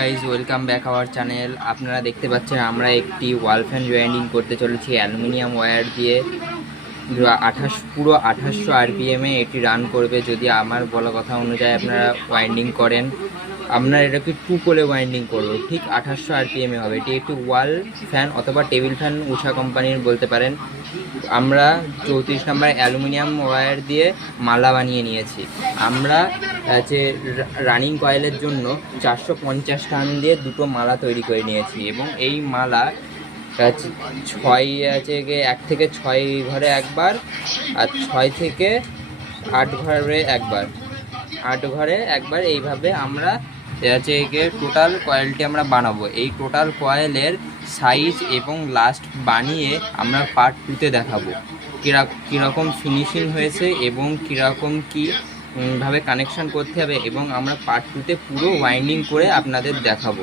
Guys welcome back our channel. আপনারা দেখতে পাচ্ছেন আমরা একটি ওয়াল ফ্যান জয়েন্টিং করতে চলেছি অ্যালুমিনিয়াম ওয়্যার দিয়ে। পুরো 2800 আরপিএমে এটি রান করবে যদি আমার বলা কথা অনুযায়ী আপনারা ওয়াইন্ডিং করেন। আপনার এটাকে 2 পোলে ওয়াইন্ডিং করবো, ঠিক 2800 আরপিএমে হবে। এটি একটি ওয়াল ফ্যান অথবা টেবিল ফ্যান ঊষা কোম্পানির বলতে পারেন। আমরা 34 নম্বর অ্যালুমিনিয়াম ওয়্যার দিয়ে মালা বানিয়ে নিয়েছি। আমরা যে রানিং কয়েলের জন্য 450 টান দিয়ে দুটো মালা তৈরি করে নিয়েছি এবং এই মালা 1 থেকে 6 ঘরে একবার আর 6 থেকে 8 ঘরে একবার, 8 ঘরে একবার এইভাবে আমরা টোটাল কয়েলটি আমরা বানাবো। এই টোটাল কয়েলের সাইজ এবং লাস্ট বানিয়ে আমরা পার্ট 2তে দেখাবো কীরকম ফিনিশিং হয়েছে এবং কীরকম ভাবে কানেকশান করতে হবে, এবং আমরা পার্ট 2তে পুরো ওয়াইন্ডিং করে আপনাদের দেখাবো।